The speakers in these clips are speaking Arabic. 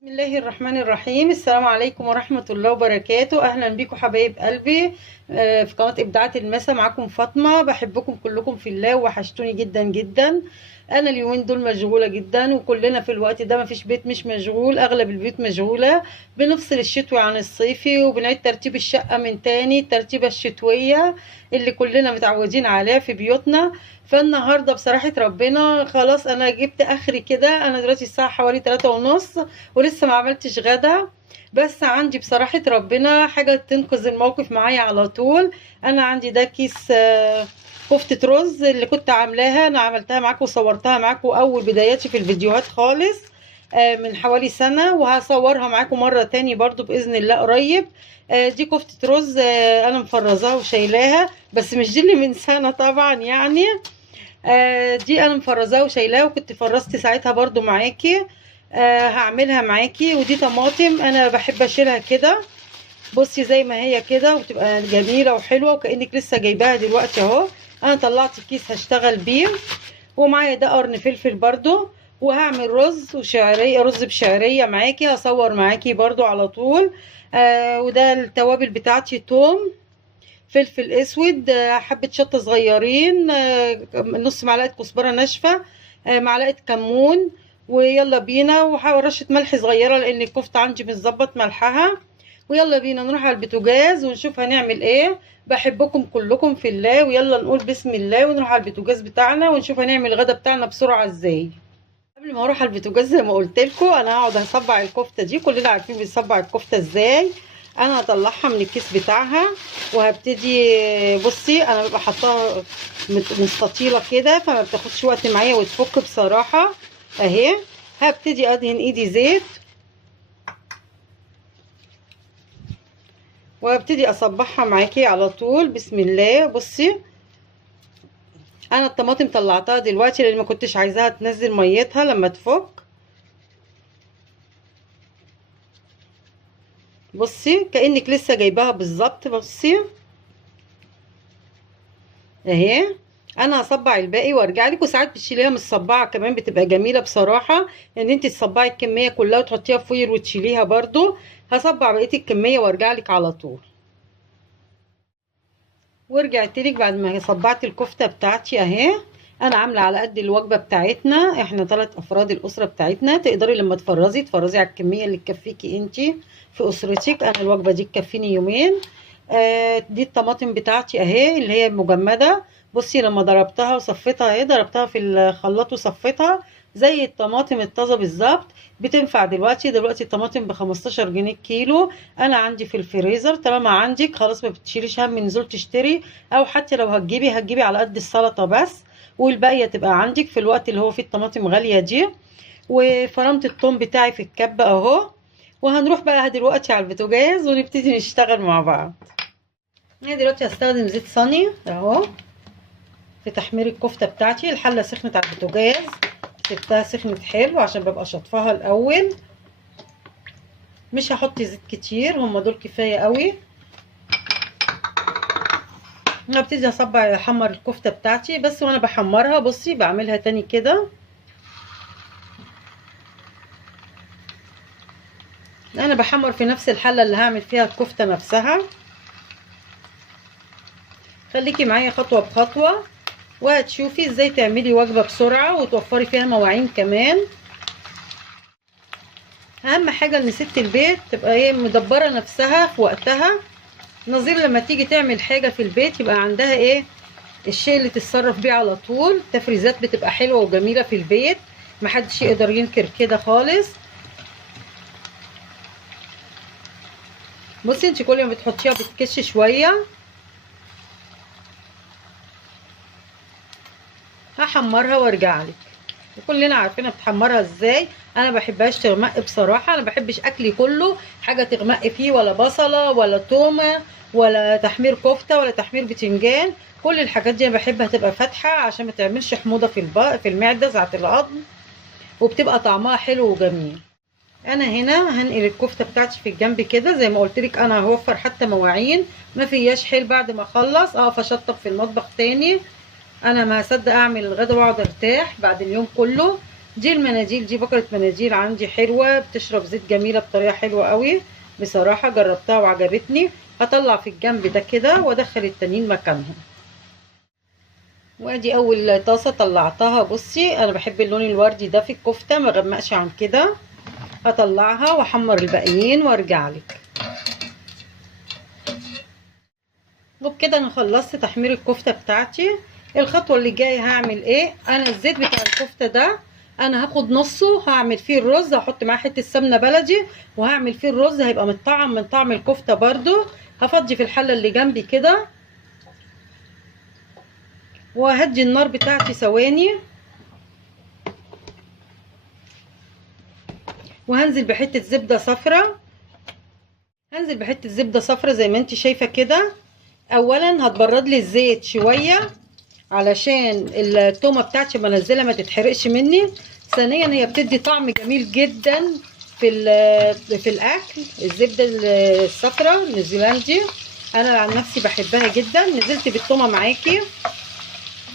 بسم الله الرحمن الرحيم. السلام عليكم ورحمة الله وبركاته. أهلا بكم حبايب قلبي في قناة إبداعات المسا. معاكم فاطمة، بحبكم كلكم في الله وحشتوني جدا جدا. أنا اليومين دول مشغولة جدا، وكلنا في الوقت ده مفيش بيت مش مشغول، أغلب البيوت مشغولة. بنفصل الشتوي عن الصيفي وبنعيد ترتيب الشقة من تاني، الترتيبة الشتوية اللي كلنا متعودين عليها في بيوتنا. فالنهارده بصراحة ربنا خلاص أنا جبت آخري كده. أنا دلوقتي الساعة حوالي 3:30 ولسه ما عملتش غدا، بس عندي بصراحة ربنا حاجة تنقذ الموقف معايا على طول. انا عندي ده كيس كفتة رز اللي كنت عاملاها، انا عملتها معاكم وصورتها معاكم اول بداياتي في الفيديوهات خالص من حوالي سنة، وهصورها معاكم مرة تاني برضو بإذن الله قريب. دي كفتة رز انا مفرزاها وشايلاها، بس مش دي اللي من سنة طبعا يعني. دي انا مفرزاها وشايلاها، وكنت فرزت ساعتها برضو معاكي. هعملها معاكي. ودي طماطم انا بحب اشيلها كده، بصي زي ما هي كده، وتبقى جميله وحلوه وكانك لسه جايباها دلوقتي اهو. انا طلعت الكيس هشتغل بيه. ومعايا ده قرن فلفل برضو. وهعمل رز وشعريه، رز بشعريه معاكي، هصور معاكي برضو على طول. وده التوابل بتاعتي: توم، فلفل اسود، حبه شطه صغيرين، نص معلقه كزبره ناشفه، معلقه كمون. ويلا بينا، ورشه ملح صغيره لان الكفته عندي متظبط ملحها. ويلا بينا نروح على البوتاجاز ونشوف هنعمل ايه. بحبكم كلكم في الله، ويلا نقول بسم الله ونروح على البوتاجاز بتاعنا ونشوف هنعمل الغدا بتاعنا بسرعه ازاي. قبل ما اروح على البوتاجاز زي ما قلت لكم، انا هقعد اصبع الكفته دي، كلنا عارفين بنصبع الكفته ازاي. انا هطلعها من الكيس بتاعها وهبتدي. بصي انا ببقى حاطاها مستطيله كده، فما بتاخدش وقت معايا وتفك بصراحه اهي. هبتدي ادهن ايدي زيت وابتدي اصبعها معاكي على طول بسم الله. بصي انا الطماطم طلعتها دلوقتي لان ما كنتش عايزاها تنزل ميتها لما تفك. بصي كأنك لسه جايباها بالظبط. بصي اهي. انا هصبع الباقي وارجع لك. وساعات بتشيليها من الصباعه كمان بتبقى جميله بصراحه، ان انت تصبعي الكميه كلها وتحطيها في فويل وتشيليها برضو. هصبع بقيه الكميه وارجع لك على طول. ورجعت لك بعد ما صبعت الكفته بتاعتي اهي. انا عامله على قد الوجبه بتاعتنا، احنا 3 افراد الاسره بتاعتنا. تقدري لما تفرزي على الكميه اللي تكفيكي انتي في اسرتك. انا الوجبه دي تكفيني يومين. دي الطماطم بتاعتي اهي اللي هي المجمده. بصي لما ضربتها وصفيتها اهي، ضربتها في الخلاط وصفيتها زي الطماطم الطازه بالظبط. بتنفع دلوقتي الطماطم ب 15 جنيه الكيلو. انا عندي في الفريزر. طالما عندك خلاص ما بتشيليش هم نزول تشتري، او حتى لو هتجيبي على قد السلطه بس، والباقيه تبقى عندك في الوقت اللي هو فيه الطماطم غاليه دي. وفرمت الثوم بتاعي في الكبه اهو. وهنروح بقى دلوقتي على البوتاجاز ونبتدي نشتغل مع بعض. انا دلوقتي هستخدم زيت صيني اهو في تحمير الكفته بتاعتي. الحله سخنت على البوتاجاز، سبتها سخنت حلو عشان ببقى شطفها الاول. مش هحط زيت كتير، هما دول كفايه قوي. انا ابتدي احمر الكفته بتاعتي. بس وانا بحمرها بصي بعملها تاني كده. انا بحمر في نفس الحله اللي هعمل فيها الكفته نفسها. خليكي معايا خطوه بخطوه وهتشوفي ازاي تعملي وجبه بسرعه وتوفري فيها مواعين كمان. اهم حاجه ان ست البيت تبقى ايه مدبره نفسها في وقتها، نظير لما تيجي تعمل حاجه في البيت يبقى عندها ايه الشيء اللي تتصرف بيه على طول. التفريزات بتبقى حلوه وجميله في البيت، محدش يقدر ينكر كده خالص. بصي انت كل ما بتحطيها بتكش شويه. هحمرها وارجع لك. وكلنا عارفينها بتحمرها ازاي. انا بحبهاش تغمق بصراحه. انا بحبش اكلي كله حاجه تغمق فيه، ولا بصله ولا تومه ولا تحمير كفته ولا تحمير بتنجان. كل الحاجات دي انا بحبها تبقى فاتحه عشان ما تعملش حموضه في المعده ساعه الهضم، وبتبقى طعمها حلو وجميل. انا هنا هنقل الكفته بتاعتي في الجنب كده زي ما قلت لك. انا هوفر حتى مواعين، ما فياش حيل بعد ما اخلص اقف اشطب في المطبخ تاني. انا ما هصدق اعمل الغدا واقعد ارتاح بعد اليوم كله. دي المناديل، دي بكرة مناديل عندي حلوة بتشرب زيت جميلة بطريقة حلوة قوي بصراحة، جربتها وعجبتني. هطلع في الجنب ده كده وادخل التانيين مكانهم. وادي اول طاسة طلعتها. بصي انا بحب اللون الوردي ده في الكفتة، ما غمقش عن كده. هطلعها واحمر الباقيين وارجع لك. وبكده انا خلصت تحمير الكفته بتاعتي. الخطوه اللي جايه هعمل ايه؟ انا الزيت بتاع الكفته ده انا هاخد نصه هعمل فيه الرز، هحط معاه حته سمنه بلدي وهعمل فيه الرز، هيبقى متطعم من طعم الكفته برده. هفضي في الحله اللي جنبي كده وهدي النار بتاعتي ثواني، وهنزل بحته زبده صفرا. هنزل بحته زبده صفرا زي ما انت شايفه كده. اولا هتبرد لي الزيت شويه علشان التومه بتاعتي بنزلها ما تتحرقش مني. ثانيا هي بتدي طعم جميل جدا في الاكل. الزبده الصفراء النيوزيلندي انا عن نفسي بحبها جدا. نزلت بالتومه معاكي.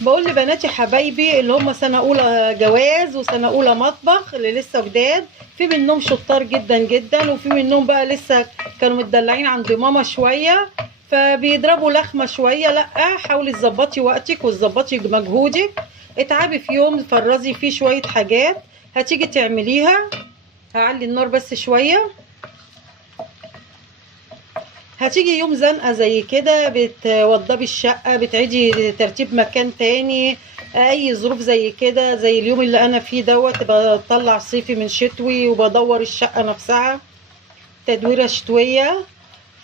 بقول لبناتي حبايبي اللي هم سنه اولى جواز وسنه اولى مطبخ اللي لسه جداد، في منهم شطار جدا جدا وفي منهم بقى لسه كانوا متدلعين عند ماما شويه فبيضربوا لخمه شويه. لا، حاولي تظبطي وقتك وتظبطي مجهودك. اتعبي في يوم فرزي فيه شويه حاجات هتيجي تعمليها. هعلي النار بس شويه. هتيجي يوم زنقه زي كده بتوضبي الشقه، بتعيدي ترتيب مكان تاني، اي ظروف زي كده زي اليوم اللي انا فيه دوت، بطلع صيفي من شتوي وبدور الشقه نفسها تدويره شتويه.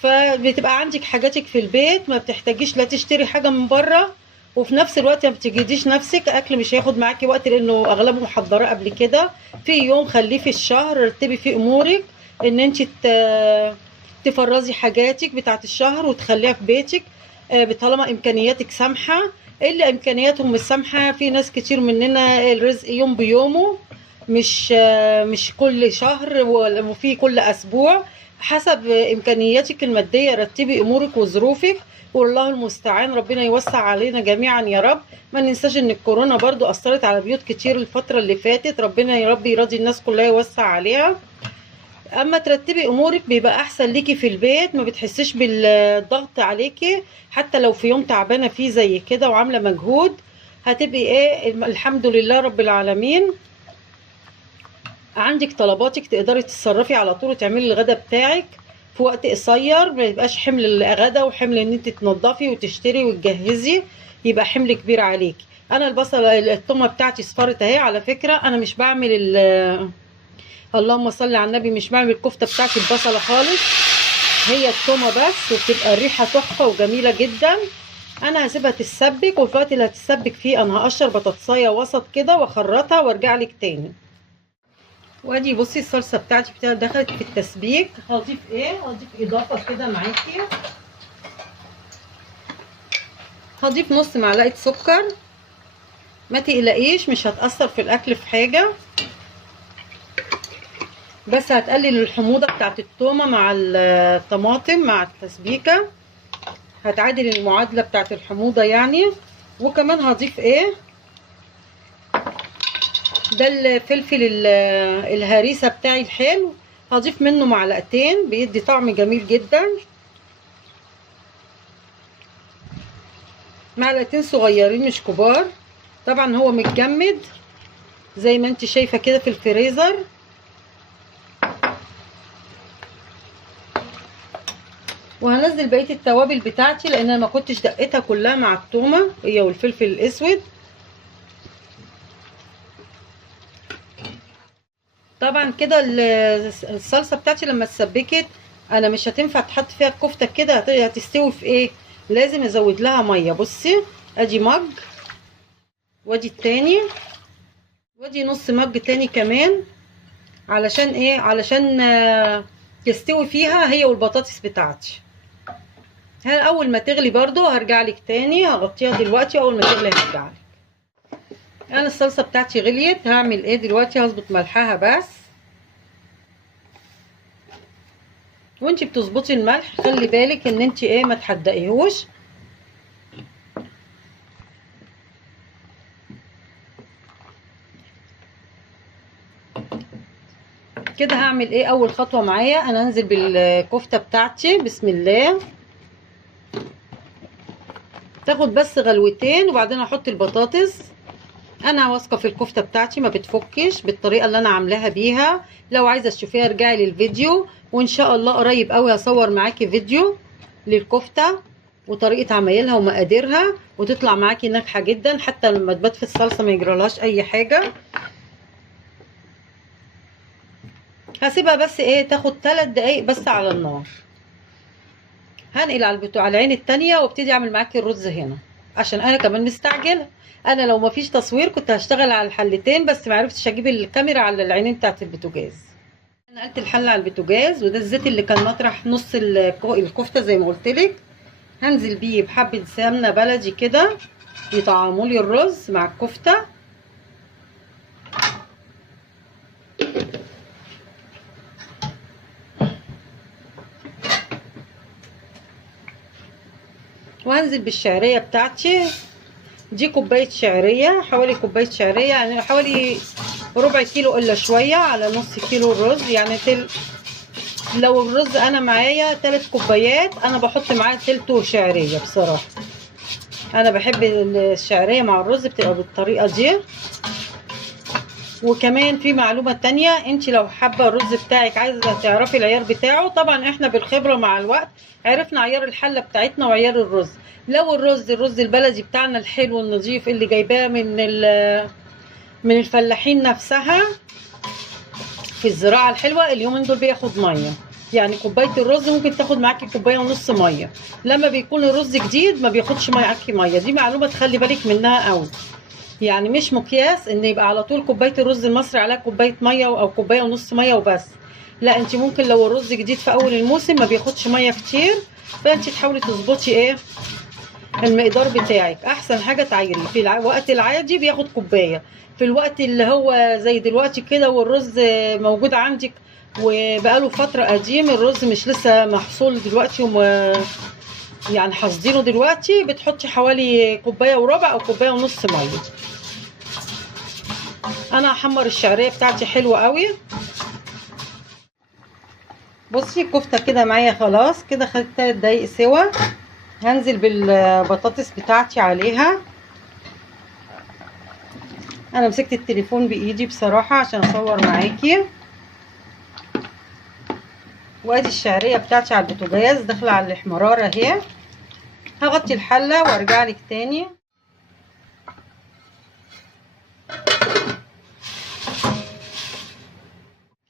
فبتبقى عندك حاجاتك في البيت، ما بتحتاجيش لا تشتري حاجه من بره، وفي نفس الوقت ما بتجهديش نفسك. اكل مش هياخد معاكي وقت لانه اغلبه محضره قبل كده. في يوم خليه في الشهر رتبي فيه امورك ان انت تفرزي حاجاتك بتاعت الشهر وتخليها في بيتك طالما امكانياتك سامحه. اللي امكانياتهم مش سامحه، في ناس كتير مننا الرزق يوم بيومه، مش كل شهر وفي كل اسبوع. حسب امكانياتك الماديه رتبي امورك وظروفك، والله المستعان. ربنا يوسع علينا جميعا يا رب. ما ننساش ان الكورونا برضو اثرت على بيوت كتير الفتره اللي فاتت. ربنا يا رب يرضي الناس كلها يوسع عليها. اما ترتبي امورك بيبقى احسن ليكي في البيت، ما بتحسيش بالضغط عليكي. حتى لو في يوم تعبانه فيه زي كده وعامله مجهود هتبقي ايه الحمد لله رب العالمين. عندك طلباتك تقدري تتصرفي على طول وتعملي الغدا بتاعك في وقت قصير. ما يبقاش حمل الغدا وحمل ان انت تنضفي وتشتري وتجهزي، يبقى حمل كبير عليكي. انا البصله التومه بتاعتي صفرت اهي. على فكره انا مش بعمل اللهم صل على النبي، مش بعمل الكفته بتاعتي البصله خالص، هي التومه بس، وبتبقى الريحه تحفه وجميله جدا. انا هسيبها تتسبك، وفي الوقت اللي هتتسبك فيه انا هقشر بطاطسايه وسط كده واخرطها وارجع لك تاني. وادي بصي الصلصه بتاعتي دخلت في التسبيك. هضيف ايه؟ هضيف اضافه كده معاكي. هضيف نص معلقه سكر. ما تقلقيش مش هتاثر في الاكل في حاجه، بس هتقلل الحموضه بتاعت التومه مع الطماطم مع التسبيكه، هتعادل المعادله بتاعت الحموضه يعني. وكمان هضيف ايه؟ ده الفلفل الهريسه بتاعي الحلو، هضيف منه معلقتين بيدي طعم جميل جدا. معلقتين صغيرين مش كبار. طبعا هو متجمد زي ما انت شايفه كده في الفريزر. وهنزل بقيه التوابل بتاعتي لان انا ما كنتش دقيتها كلها مع التومه هي والفلفل الاسود. طبعا كده الصلصه بتاعتي لما اتسبكت انا مش هتنفع تحط فيها الكفته كده، هتستوي في ايه؟ لازم ازود لها ميه. بصي ادي مج، وادي التاني، وادي نص مج تاني كمان. علشان ايه؟ علشان تستوي فيها هي والبطاطس بتاعتي. اول ما تغلي برضو هرجع لك تاني، هغطيها دلوقتي. اول ما تغلي هرجع لك. انا الصلصه بتاعتي غليت. هعمل ايه دلوقتي؟ هظبط ملحها بس. وانتي بتظبطي الملح خلي بالك ان انتي ايه ما تحدقيهوش. كده هعمل ايه؟ اول خطوه معايا انا هنزل بالكفته بتاعتي. بسم الله. تاخد بس غلوتين وبعدين احط البطاطس. انا واثقه في الكفته بتاعتي ما بتفكش بالطريقه اللي انا عاملاها بيها. لو عايزه تشوفيها ارجعي للفيديو، وان شاء الله قريب قوي هصور معاكي فيديو للكفته وطريقه عمايلها ومقاديرها، وتطلع معاكي ناجحه جدا حتى لما تبات في الصلصه ما يجرالهاش اي حاجه. هسيبها بس ايه تاخد 3 دقايق بس على النار. هنقل على العين التانية وابتدي اعمل معاكي الرز هنا عشان انا كمان مستعجله. انا لو مفيش تصوير كنت هشتغل على الحلتين، بس معرفتش اجيب الكاميرا على العينين بتاعت البوتاجاز. نقلت الحله على البوتاجاز، وده الزيت اللي كان مطرح نص الكفته زي ما قلت لك. هنزل بيه بحبه سمنه بلدي كده يطعموا لي الرز مع الكفته. وهنزل بالشعريه بتاعتي. دي كوبايه شعريه، حوالي كوبايه شعريه يعني حوالي ربع كيلو الا شويه على نص كيلو الرز يعني لو الرز انا معايا 3 كوبايات انا بحط معاه تلته شعريه. بصراحه انا بحب الشعريه مع الرز بتبقى بالطريقه دي. وكمان في معلومه تانية، انت لو حابه الرز بتاعك عايزه تعرفي العيار بتاعه، طبعا احنا بالخبره مع الوقت عرفنا عيار الحله بتاعتنا وعيار الرز. لو الرز البلدي بتاعنا الحلو النظيف اللي جايباه من الفلاحين نفسها في الزراعه الحلوه، اليومين دول بياخد ميه. يعني كوبايه الرز ممكن تاخد معاكي كوبايه ونص ميه. لما بيكون الرز جديد ما بياخدش معاكي ميه. دي معلومه تخلي بالك منها قوي. يعني مش مقياس ان يبقى على طول كوبايه الرز المصري عليها كوبايه ميه او كوبايه ونص ميه وبس. لا، انت ممكن لو الرز جديد في اول الموسم ما بياخدش ميه كتير، فانت تحاولي تظبطي ايه المقدار بتاعك. احسن حاجه تعيري في الوقت العادي بياخد كوبايه. في الوقت اللي هو زي دلوقتي كده والرز موجود عندك وبقاله فتره قديم، الرز مش لسه محصول دلوقتي يعني حاصدينه دلوقتي، بتحطي حوالي كوبايه وربع او كوبايه ونص ميه. انا هحمر الشعريه بتاعتي حلوه قوي. بصي الكفته كده معايا خلاص كده خدت 3 دقايق سوا. هنزل بالبطاطس بتاعتي عليها. انا مسكت التليفون بايدي بصراحه عشان اصور معاكي. وادي الشعريه بتاعتي على البوتاجاز داخله على الاحمرار اهي. هغطي الحله وارجع لك تاني.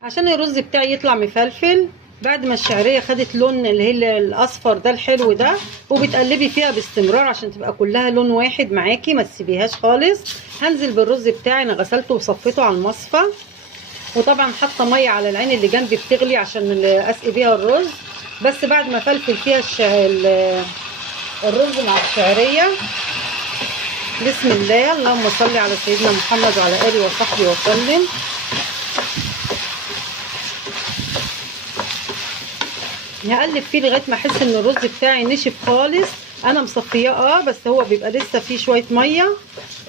عشان الرز بتاعي يطلع مفلفل بعد ما الشعريه خدت لون اللي هي الاصفر ده الحلو ده، وبتقلبي فيها باستمرار عشان تبقى كلها لون واحد معاكي ما تسيبيهاش خالص. هنزل بالرز بتاعي، انا غسلته وصفيته على المصفى، وطبعا حاطه ميه على العين اللي جنبي بتغلي عشان اسقي بيها الرز. بس بعد ما فلفل فيها الرز مع الشعريه. بسم الله، اللهم صل على سيدنا محمد وعلى اله وصحبه وسلم. هقلب فيه لغايه ما احس ان الرز بتاعي نشف خالص. انا مصفياه بس هو بيبقى لسه فيه شويه ميه.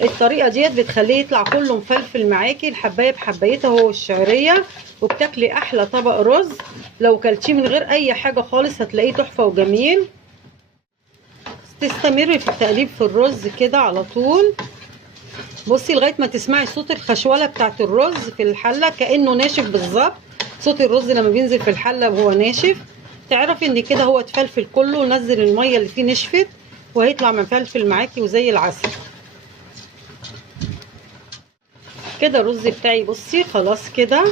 الطريقه ديت بتخليه يطلع كله مفلفل معاكي الحبايه بحبايتها هو الشعريه، وبتاكلي احلى طبق رز. لو كلتيه من غير اي حاجه خالص هتلاقيه تحفه وجميل. تستمري في التقليب في الرز كده على طول. بصي لغايه ما تسمعي صوت الخشوله بتاعت الرز في الحله كانه ناشف بالظبط. صوت الرز لما بينزل في الحله وهو ناشف تعرفي ان كده هو اتفلفل كله، ونزل الميه اللي فيه نشفت وهيطلع مفلفل معاكي وزي العسل كده. الرز بتاعي بصي خلاص كده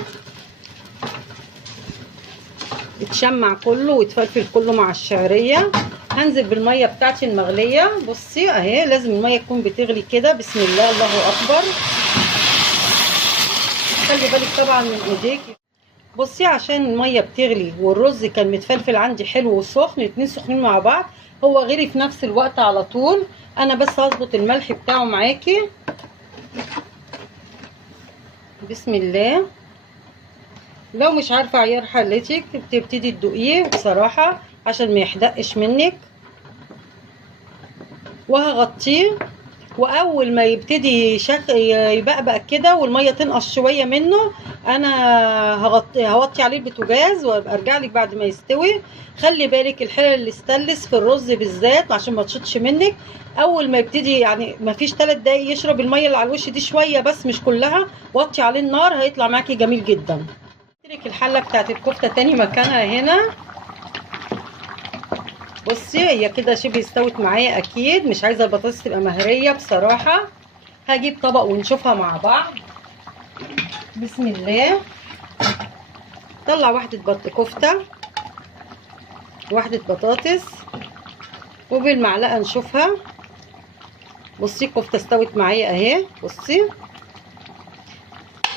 اتشمع كله واتفلفل كله مع الشعريه. هنزل بالميه بتاعتي المغليه. بصي اهي لازم الميه تكون بتغلي كده. بسم الله، الله اكبر. خلي بالك طبعا من ايديكي. بصي عشان الميه بتغلي والرز كان متفلفل عندي حلو وسخن، الاتنين سخنين مع بعض، هو غلي في نفس الوقت على طول. انا بس هظبط الملح بتاعه معاكي. بسم الله. لو مش عارفه عيار حلتك بتبتدي تدوقيه بصراحه عشان ما يحدقش منك. وهغطيه، واول ما يبتدي يبقبق كده والميه تنقص شويه منه انا هوطي عليه البوتاجاز وابقى ارجع لك بعد ما يستوي. خلي بالك الحلل اللي استلس في الرز بالذات عشان ما تشطش منك. اول ما يبتدي يعني ما فيش 3 دقايق يشرب الميه اللي على الوش دي شويه بس مش كلها، وطي عليه النار هيطلع معاكي جميل جدا. اترك الحله بتاعت الكفته تاني مكانها هنا. بصي هي كده شبه استوت معايا، اكيد مش عايزه البطاطس تبقى مهريه بصراحه. هجيب طبق ونشوفها مع بعض. بسم الله. طلع واحده كفته، واحده بطاطس، وبالمعلقه نشوفها. بصي الكفته استوت معايا اهي، بصي،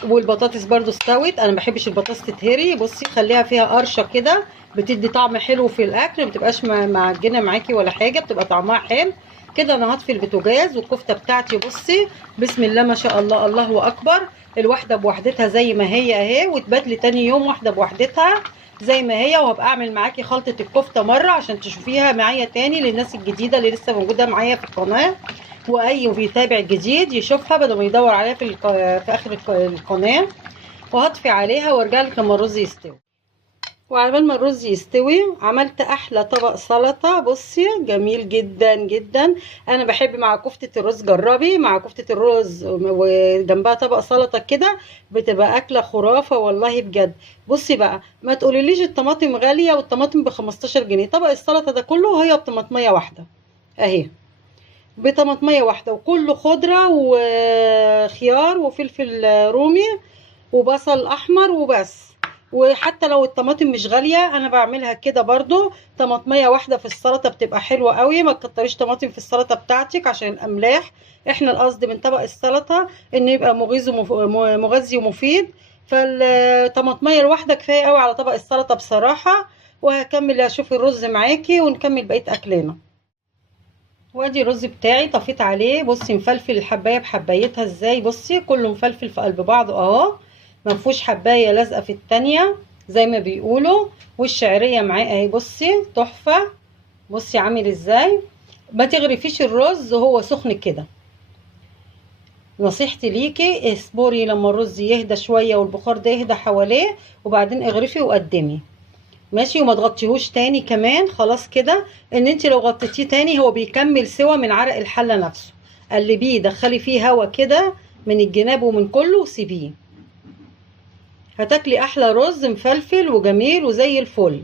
والبطاطس برضو استوت. انا ما بحبش البطاطس تتهري، بصي خليها فيها قرشه كده بتدي طعم حلو في الاكل، ما بتبقاش معجنه معاكي ولا حاجه، بتبقى طعمها حلو كده. انا هطفي البوتاجاز والكفته بتاعتي بصي بسم الله ما شاء الله، الله اكبر. الواحده بوحدتها زي ما هي اهي، وتبات لي تاني يوم واحده بوحدتها زي ما هي. وهبقى اعمل معاكي خلطه الكفته مره عشان تشوفيها معايا تاني للناس الجديده اللي لسه موجوده معايا في القناه، واي بيتابع جديد يشوفها بدل ما يدور عليها في اخر القناه. وهطفي عليها وارجع لك لما الرز يستوي. وعلى بال ما الرز يستوي عملت احلى طبق سلطه، بصي جميل جدا جدا. انا بحب مع كفته الرز، جربي مع كفته الرز وجنبها طبق سلطه كده بتبقى اكله خرافه والله بجد. بصي بقى ما تقوليليش الطماطم غاليه، والطماطم ب 15 جنيه. طبق السلطه ده كله هي بطماطميه واحده اهي، بطماطميه واحده، وكله خضره وخيار وفلفل رومي وبصل احمر وبس. وحتى لو الطماطم مش غاليه انا بعملها كده برضو، طماطميه واحده في السلطه بتبقى حلوه قوي. ما تكتريش طماطم في السلطه بتاعتك عشان الاملاح. احنا القصد من طبق السلطه ان يبقى مغذي ومفيد، فالطماطميه الواحده كفايه قوي على طبق السلطه بصراحه. وهكمل اشوف الرز معاكي ونكمل بقيه اكلنا. وادي الرز بتاعي طفيت عليه، بصي مفلفل الحبايه بحبايتها ازاي، بصي كله مفلفل في قلب بعضه اهو، ما فيهوش حبايه لازقه في التانيه زي ما بيقولوا. والشعريه معاه اهي بصي تحفه، بصي عامل ازاي. ما تغرفيش الرز وهو سخن كده، نصيحتي ليكي اصبري لما الرز يهدى شويه والبخار ده يهدى حواليه وبعدين اغرفي وقدمي ماشي. وما تغطيهوش تاني كمان، خلاص كده. ان انت لو غطيتيه تاني هو بيكمل سوا من عرق الحله نفسه. قلبيه دخلي فيه هوا كده من الجناب ومن كله وسيبيه، هتاكلي احلى رز مفلفل وجميل وزي الفل.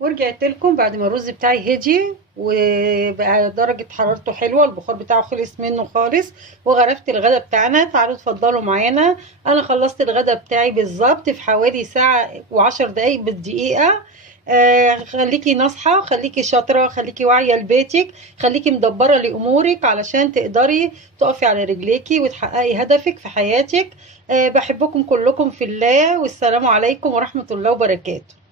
ورجعت لكم بعد ما الرز بتاعي هدي وبقى درجة حرارته حلوة، البخار بتاعه خلص منه خالص. وغرفت الغدا بتاعنا، تعالوا اتفضلوا معانا. انا خلصت الغدا بتاعي بالظبط في حوالي ساعة و10 دقايق بالدقيقة. خليكي ناصحة، خليكي شاطرة، خليكي واعية لبيتك، خليكي مدبرة لأمورك علشان تقدري تقفي على رجليكي وتحققي هدفك في حياتك. بحبكم كلكم في الله، والسلام عليكم ورحمة الله وبركاته.